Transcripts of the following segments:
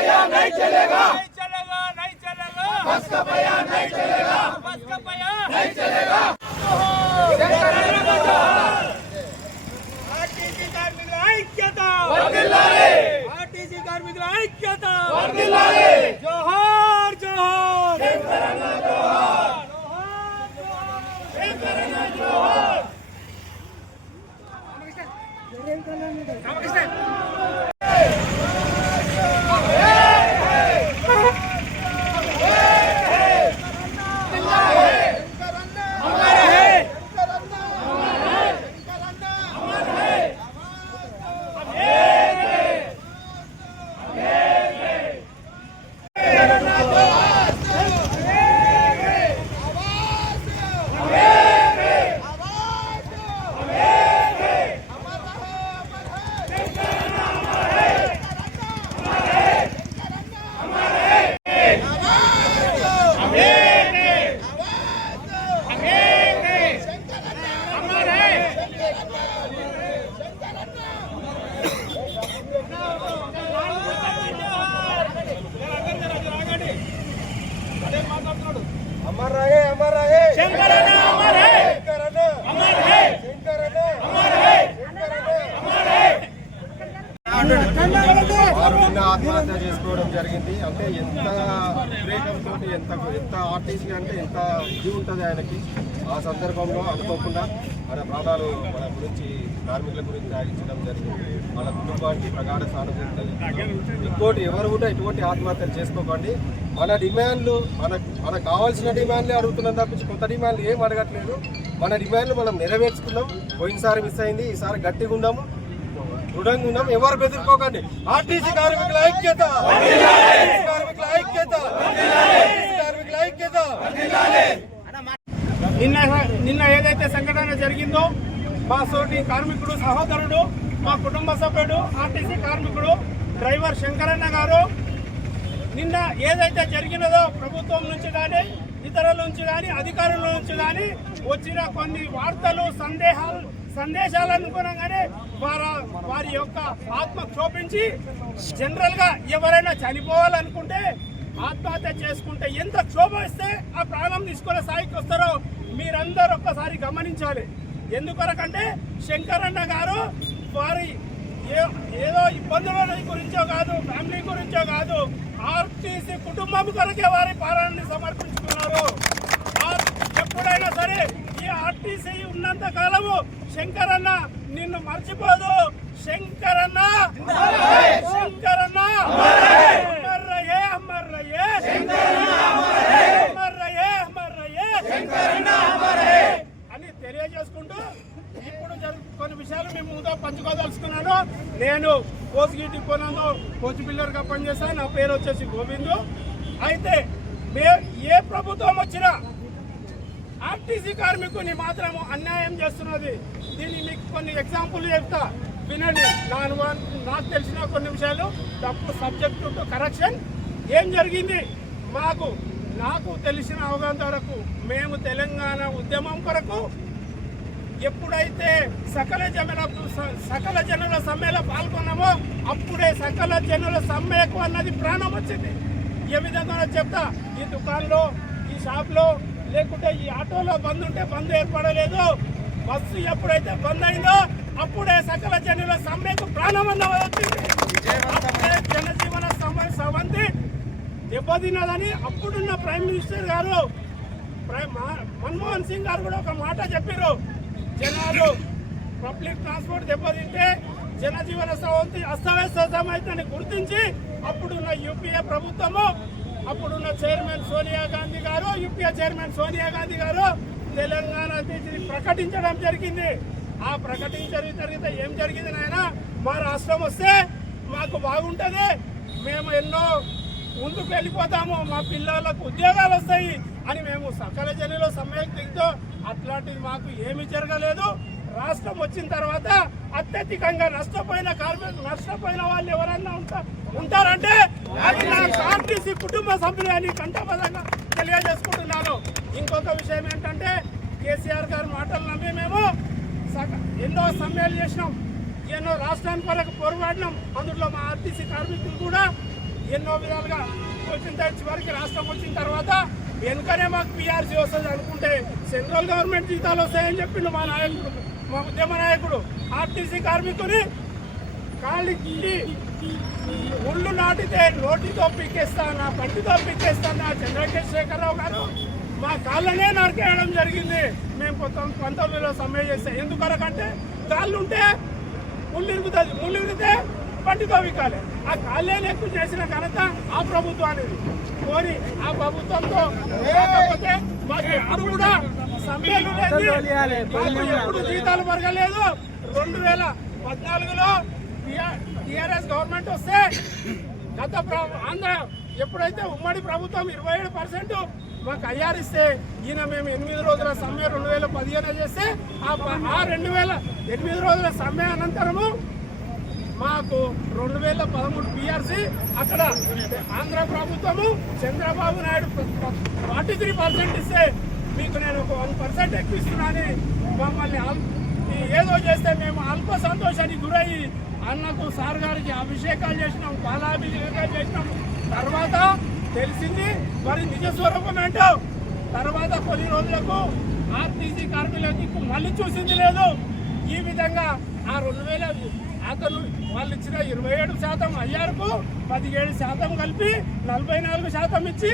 पहिया नहीं चलेगा, नहीं चलेगा, नहीं चलेगा, बस का पहिया नहीं चलेगा, बस का पहिया नहीं चलेगा। ఆర్టీసీ కార్మికుల ఐక్యత, వర్ధిల్లాలి, ఆర్టీసీ కార్మికుల ఐక్యత, వర్ధిల్లాలి, జోహార్ జోహార్, శంకరన్న జోహార్, జోహార్ జోహార్, శంకరన్న జోహార్. రామకృష్ణ अमर रहे, अमर रहे, శంకరన్న అమర్ హై, शंकरन्न అమర్ హై, शंकरन्न అమర్ హై, शंकरन्न. అమర్ హై. వారు నిన్న ఆత్మహత్య చేసుకోవడం జరిగింది. అంటే ఎంత ఉద్రేకంతో ఎంత ఆర్టీసీ అంటే ఎంత ఇది ఉంటుంది ఆయనకి. ఆ సందర్భంలో అనుకోకుండా మన ప్రాణాలు మన గురించి కార్మికుల గురించి త్యాగించడం జరిగింది. వాళ్ళ కుటుంబానికి ప్రగాఢ సానుభూతి. ఇంకోటి ఎవరు కూడా ఇటువంటి ఆత్మహత్యలు చేసుకోకండి. మన డిమాండ్లు మనకు కావాల్సిన డిమాండ్లే అడుగుతున్నాం తప్పించి కొత్త డిమాండ్లు ఏం అడగట్లేదు. మన డిమాండ్లు మనం నెరవేర్చుకున్నాం. పోయినసారి మిస్ అయింది, ఈసారి గట్టిగా ఉందాము, దృఢంగా ఉన్నాం. ఎవరు బెదిరిపోకండి. ఆర్టీసీ కార్మికుల ఐక్యత, కార్మికుల ఐక్యత, కార్మికుల ఐక్యత. నిన్న ఏదైతే సంఘటన జరిగిందో మా సోటి కార్మికుడు సహోదరుడు, మా కుటుంబ సభ్యుడు, ఆర్టీసీ కార్మికుడు డ్రైవర్ శంకరన్న గారు నిన్న ఏదైతే జరిగినదో ప్రభుత్వం నుంచి కానీ ఇతరుల నుంచి కానీ అధికారుల నుంచి కానీ వచ్చిన కొన్ని వార్తలు సందేశాలు అనుగుణంగానే వారి యొక్క ఆత్మ క్షోభించి జనరల్ గా ఎవరైనా చనిపోవాలనుకుంటే ఆత్మహత్య చేసుకుంటే ఎంత క్షోభ ఇస్తే ఆ ప్రాణం తీసుకునే స్థాయికి వస్తారో మీరందరూ ఒక్కసారి గమనించాలి. ఎందుకొరకంటే శంకరన్న గారు వారి ఏదో ఇబ్బందుల గురించో కాదు, ఫ్యామిలీ గురించో కాదు, ఆర్టీసీ కుటుంబం కొరకే వారి ప్రాణాన్ని సమర్పించుకున్నారు. ఎప్పుడైనా సరే ఈ ఆర్టీసీ ఉన్నంత కాలము శంకరన్న నిన్ను మర్చిపోదు. శంకరన్న శంకరన్న అమర్ రహే, అమర్ రహే, అమర్ రహే, అమర్ రహే అని తెలియజేసుకుంటూ ఇప్పుడు కొన్ని విషయాలు మేము ముందు పంచుకోదలుచుకున్నాను. నేను కోచ్కి డిపోనందు కోచ్ బిల్లర్గా పనిచేస్తాను. నా పేరు వచ్చేసి గోవిందు. అయితే ఏ ప్రభుత్వం వచ్చినా ఆర్టీసీ కార్మికుని మాత్రం అన్యాయం చేస్తున్నది. దీన్ని మీకు కొన్ని ఎగ్జాంపుల్ చెప్తా, వినండి. నాకు తెలిసిన కొన్ని విషయాలు తప్పు సబ్జెక్ట్ టు కరెక్షన్. ఏం జరిగింది నాకు తెలిసిన అవగాహన వరకు మేము తెలంగాణ ఉద్యమం కొరకు ఎప్పుడైతే సకల జనుల సమ్మెలో పాల్గొన్నామో అప్పుడే సకల జనుల సమ్మెకు అన్నది ప్రాణం వచ్చింది. ఏ విధంగా చెప్తా, ఈ దుకాణంలో, ఈ షాప్లో, లేకుంటే ఈ ఆటోలో బంద్ ఉంటే బంద్ ఏర్పడలేదు. బస్సు ఎప్పుడైతే బంద్ అయిందో అప్పుడే సకల జనుల సమ్మెకు ప్రాణం వచ్చింది. జనజీవన సవంతి దెబ్బతిన్నదని అప్పుడున్న ప్రైమ్ మినిస్టర్ గారు మన్మోహన్ సింగ్ గారు కూడా ఒక మాట చెప్పారు. జనాలు పబ్లిక్ ట్రాన్స్పోర్ట్ దెబ్బతింటే జనజీవన సవంతి అస్తవ్యస్తమైందని గుర్తించి అప్పుడున్న యూపీఏ ప్రభుత్వము, అప్పుడున్న చైర్మన్ సోనియా గాంధీ గారు, యూపీఏ చైర్మన్ సోనియా గాంధీ గారు తెలంగాణ ప్రకటించడం జరిగింది. ఆ ప్రకటించడం జరిగితే ఏం జరిగింది నాయన, మా రాష్ట్రం వస్తే మాకు బాగుంటుంది, మేము ఎన్నో ముందుకు వెళ్ళిపోతాము, మా పిల్లలకు ఉద్యోగాలు వస్తాయి అని మేము సకల జనుల సమ్మెతో అట్లాంటిది మాకు ఏమీ జరగలేదు. రాష్ట్రం వచ్చిన తర్వాత అత్యధికంగా నష్టపోయిన వాళ్ళు ఎవరన్నా ఉంటారంటే ఆర్టీసీ కుటుంబ సభ్యులు అని కంఠబద్ధంగా తెలియజేసుకుంటున్నాను. ఇంకొక విషయం ఏంటంటే, కేసీఆర్ గారి మాటలు నమ్మి మేము ఎన్నో సమ్మెలు చేసినాం, ఎన్నో రాష్ట్రానికి వరకు పోరాడినాం. అందులో మా ఆర్టీసీ కార్మికులు కూడా ఎన్నో విధాలుగా వచ్చిన చివరికి రాష్ట్రం వచ్చిన తర్వాత వెనుకనే మాకు పిఆర్సీ వస్తుంది అనుకుంటే సెంట్రల్ గవర్నమెంట్ జీతాలు వస్తాయని చెప్పిండు మా నాయకుడు, మా ఉద్యమ నాయకుడు. ఆర్టీసీ కార్మికుని కాళ్ళకి ముళ్ళు నాటితే నోటితో పీకేస్తానా, పంటితో పీకేస్తానా చంద్రశేఖరరావు గారు మా కాళ్ళనే నరికేయడం జరిగింది. మేము 19లో సమ్మె చేస్తాం. ఎందుకనకంటే కాళ్ళు ఉంటే ముళ్ళు ఇరుగుతుంది, ముళ్ళు ఇరిగితే పంటితో వికాలి. ఆ కాళ్ళే ఎక్కువ చేసిన ఘనత ఆ ప్రభుత్వానికి. పోనీ ఆ ప్రభుత్వంతో లేకపోతే మాకు ఎప్పుడు కూడా సమ్మెలు లేదు, మాకు ఎప్పుడు జీతాలు పెరగలేదు. 2014లో టీఆర్ఎస్ గవర్నమెంట్ వస్తే గత ఆంధ్ర ఎప్పుడైతే ఉమ్మడి ప్రభుత్వం 27% మాకు అయ్యారిస్తే ఈయన మేము 8 రోజుల సమ్మె 2015 చేస్తే ఆ 8 రోజుల సమ్మె అనంతరము మాకు 2013 పిఆర్సీ అక్కడ ఆంధ్ర ప్రభుత్వము చంద్రబాబు నాయుడు 43% ఇస్తే మీకు నేను ఒక 1% ఎక్కువ ఇస్తున్నానని మమ్మల్ని ఏదో చేస్తే మేము అల్ప సంతోషానికి గురయ్యి అన్నకు సార్ గారికి అభిషేకాలు చేసినాం, పాలాభిషేకాలు చేసినాం. తర్వాత తెలిసింది మరి నిజ స్వరూపం ఏంటో. తర్వాత కొన్ని రోజులకు ఆర్టీసీ కార్మికులకు మళ్ళీ చూసింది లేదు. ఈ విధంగా ఆ 2000 అతను వాళ్ళు ఇచ్చిన 27% అయ్యారుకు 17% కలిపి 44% ఇచ్చి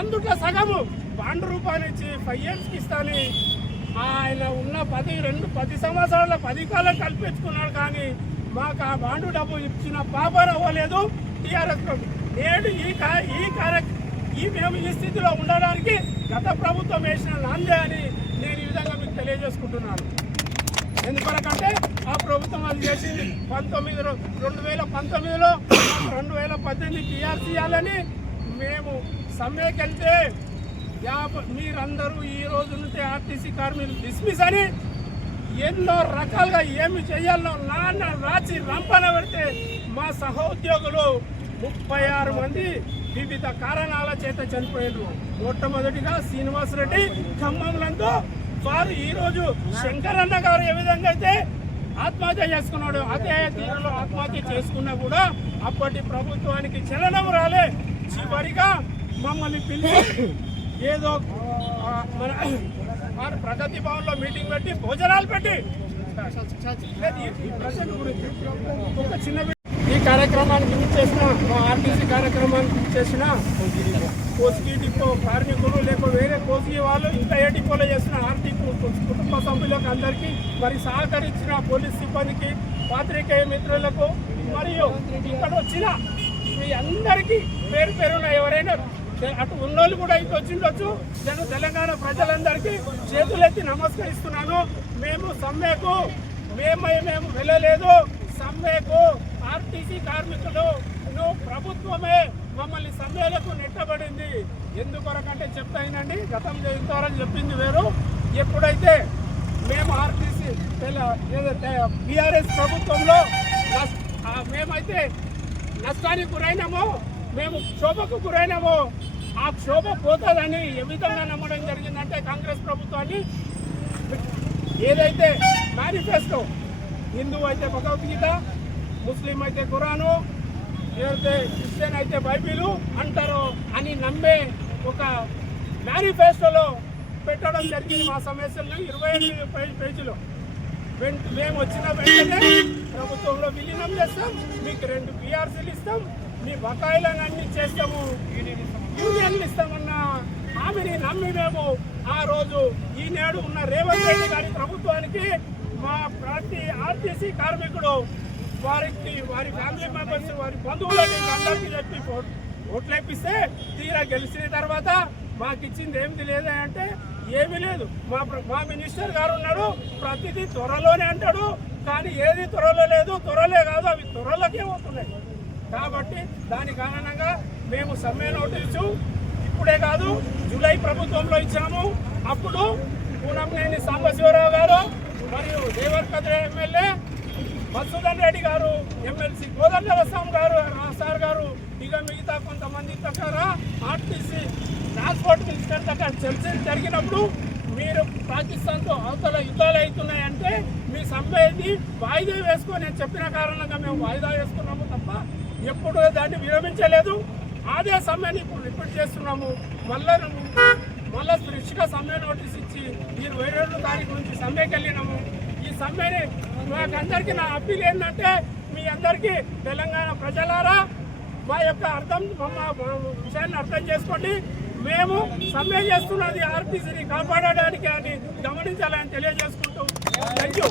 అందుట్లో సగము బాండ్ రూపాయలు ఇచ్చి 5 yearsకి ఇస్తానని ఆయన ఉన్న 10 సంవత్సరాల 10 కాలం కల్పించుకున్నాడు. కానీ మాకు ఆ బాండు డబ్బు ఇచ్చిన పాపన అవ్వలేదు టీఆర్ఎస్ ప్రభుత్వం. నేడు మేము ఈ స్థితిలో ఉండడానికి గత ప్రభుత్వం వేసిన నాందే అని నేను ఈ విధంగా మీకు తెలియజేసుకుంటున్నాను. ఎందుకంటే ఆ ప్రభుత్వం అది చేసింది 2019లో 2018 టీఆర్సీ ఇవ్వాలని మేము సమ్మెకి వెళ్తే మీరందరూ ఈ రోజు నుంచి ఆర్టీసీ కార్మికులు డిస్మిస్ అని ఎన్నో రకాలుగా ఏమి చేయాలో నాన్న రాచి రంపన పెడితే మా సహోద్యోగులు 36 మంది వివిధ కారణాల చేత చనిపోయారు. మొట్టమొదటిగా శ్రీనివాస్ రెడ్డి ఖమ్మంలో వారు ఈరోజు శంకరన్న గారు ఏ విధంగా అయితే ఆత్మహత్య చేసుకున్నాడు అదే తీరులో ఆత్మహత్య చేసుకున్నా కూడా అప్పటి ప్రభుత్వానికి చలనం రాలే. చివరిగా మమ్మల్ని పిలిచి ఏదో మన ప్రగతి భవన్లో మీటింగ్ పెట్టి భోజనాలు పెట్టి ఒక చిన్న ఈ కార్యక్రమానికి చేసిన మా ఆర్టీసీ కార్యక్రమానికి చేసిన కోసిగి డిపో కార్మికులు లేక వేరే కోసిగి వాళ్ళు ఇంకా ఏ డిపోలో చేసిన ఆర్టీసీ కుటుంబ సభ్యులకు అందరికీ మరి సహకరించిన పోలీస్ సిబ్బందికి పాత్రికేయ మిత్రులకు మరియు ఇక్కడ వచ్చిన మీ అందరికీ పేరు పేరున ఎవరైనా అటు ఉన్నోళ్ళు కూడా ఇటు వచ్చిండొచ్చు. నేను తెలంగాణ ప్రజలందరికీ చేతులెత్తి నమస్కరిస్తున్నాను. మేము సమ్మెకు మేము వెళ్ళలేదు. సమ్మెకు ఆర్టీసీ కార్మికులు ప్రభుత్వమే మమ్మల్ని సమ్మెలకు నెట్టబడింది. ఎందుకొరకంటే చెప్తానండి, గతంలో ఇంతవరకు చెప్పింది వేరు. ఎప్పుడైతే మేము ఆర్టీసీ బీఆర్ఎస్ ప్రభుత్వంలో మేమైతే నష్టానికి గురైనామో, మేము క్షోభకు గురైనామో, ఆ క్షోభ పోతుందని ఏ విధంగా నమ్మడం జరిగిందంటే కాంగ్రెస్ ప్రభుత్వాన్ని ఏదైతే మేనిఫెస్టో హిందూ అయితే భగవద్గీత, ముస్లిం అయితే ఖురాను, ఏదైతే క్రిస్టియన్ అయితే బైబిలు అంటారో అని నమ్మే ఒక మేనిఫెస్టోలో పెట్టడం జరిగింది. మా సమస్యలను 28 పేజీలో మేము వచ్చిన వెంటనే ప్రభుత్వంలో విలీనం చేస్తాం, మీకు 2 పిఆర్సీలు ఇస్తాం, మీ బకాయిలను అన్ని చేస్తాము, యూనియన్లు ఇస్తామన్న హామీని నమ్మి మేము ఆ రోజు ఈనాడు ఉన్న రేవంత్ రెడ్డి గారి ప్రభుత్వానికి మా ప్రతి ఆర్టీసీ కార్మికుడు వారికి వారి ఫ్యామిలీ మెంబర్స్ వారి బంధువులని అందరికీ చెప్పి ఓట్లు వేపిస్తే తీరా గెలిచిన తర్వాత మాకు ఇచ్చింది ఏమిటి లేదా అంటే ఏమీ లేదు. మా మినిస్టర్ గారు ఉన్నాడు, ప్రతిదీ త్వరలోనే అంటాడు, కానీ ఏది త్వరలో లేదు. త్వరలే కాదు, అవి త్వరలోకే పోతున్నాయి. కాబట్టి దాని కారణంగా మేము సమ్మె నోటీసు ఇప్పుడే కాదు జూలై ప్రభుత్వంలో ఇచ్చాము. అప్పుడు పూనంనేని సాంబశివరావు గారు మరియు దేవరకద్ర ఎమ్మెల్యే మధుసూదన్ రెడ్డి గారు, ఎమ్మెల్సీ కోదండరాం గారు, సార్ గారు, ఇక మిగతా కొంతమంది దగ్గర ఆర్టీసీ ట్రాన్స్పోర్ట్ మినిస్టర్ దగ్గర చర్చలు జరిగినప్పుడు మీరు పాకిస్తాన్తో అవతల యుద్ధాలు అవుతున్నాయంటే మీ సమ్మెది వాయిదా వేసుకొని చెప్పిన కారణంగా మేము వాయిదా వేసుకున్నాము తప్ప ఎప్పుడు దాన్ని విరమించలేదు. అదే సమ్మెని ఇప్పుడు రిపీట్ చేస్తున్నాము. మళ్ళా ఫ్రెష్గా సమ్మె నోటీస్ ఇచ్చి 22వ తారీఖు నుంచి సమ్మెకి వెళ్ళినాము. ఈ సమ్మెని మాకందరికీ నా అప్పీల్ ఏంటంటే, మీ అందరికీ తెలంగాణ ప్రజలారా మా యొక్క విషయాన్ని అర్థం చేసుకోండి. మేము సమ్మె చేస్తున్నది ఆర్టీసీని కాపాడడానికి అని గమనించాలని తెలియజేసుకుంటూ థ్యాంక్ యూ.